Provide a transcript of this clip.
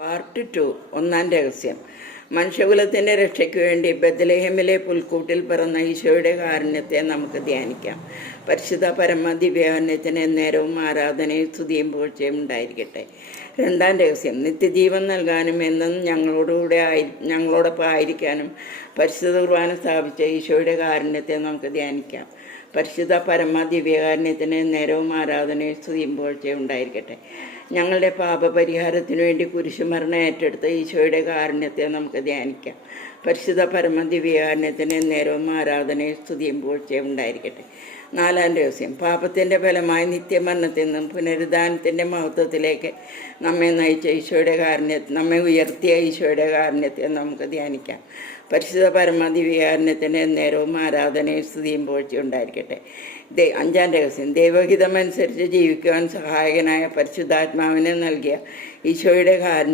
Part 2 ഒന്നാം രഹസ്യം. മനുഷ്യകുലത്തിൻ്റെ രക്ഷയ്ക്ക് വേണ്ടി ബത്ലഹേമിലെ പുൽക്കൂട്ടിൽ പിറന്ന ഈശോയുടെ കാരുണ്യത്തെ നമുക്ക് ധ്യാനിക്കാം. പരിശുദ്ധ പരമ ദിവ്യകാരുണ്യത്തിന് നേരവും ആരാധനയും സ്തുതിയും പുകഴ്ചയും ഉണ്ടായിരിക്കട്ടെ. രണ്ടാം രഹസ്യം. നിത്യജീവൻ നൽകാനും എന്നും ഞങ്ങളോടൊപ്പം ആയിരിക്കാനും പരിശുദ്ധ കുർബാന സ്ഥാപിച്ച ഈശോയുടെ കാരുണ്യത്തെ നമുക്ക് ധ്യാനിക്കാം. പരിശുദ്ധ പരമ ദിവ്യകാരുണ്യത്തിന് നേരവും ആരാധനയും സ്തുതിയും പുകഴ്ചയും ഉണ്ടായിരിക്കട്ടെ. ഞങ്ങളുടെ പാപപരിഹാരത്തിനു വേണ്ടി കുരിശുമരണം ഏറ്റെടുത്ത ഈശോയുടെ കാരുണ്യത്തെ നമുക്ക് ധ്യാനിക്കാം. പരിശുദ്ധ പരമ ദിവ്യകാരുണ്യത്തിന് നേരവും ആരാധനയും സ്തുതിയും പുകഴ്ചയും ഉണ്ടായിരിക്കട്ടെ. നാലാം രഹസ്യം. പാപത്തിൻ്റെ ഫലമായി നിത്യമരണത്തിൽ നിന്നും പുനരുദ്ധാനത്തിൻ്റെ മഹത്വത്തിലേക്ക് നമ്മെ നയിച്ച ഈശോയുടെ നമ്മെ ഉയർത്തിയ ഈശോയുടെ കാരുണ്യത്തെ നമുക്ക് ധ്യാനിക്കാം. പരിശുദ്ധ പരമ ദിവ്യകാരുണ്യത്തിന് നേരവും ആരാധനയും സ്തുതിയും പുകഴ്ചയും ഉണ്ടായിരിക്കട്ടെ. അഞ്ചാം രഹസ്യം. ദൈവഹിതമനുസരിച്ച് ജീവിക്കുവാൻ സഹായകനായ പരിശുദ്ധാത്മാവിനെ നൽകിയ ഈശോയുടെ കാരുണ്യം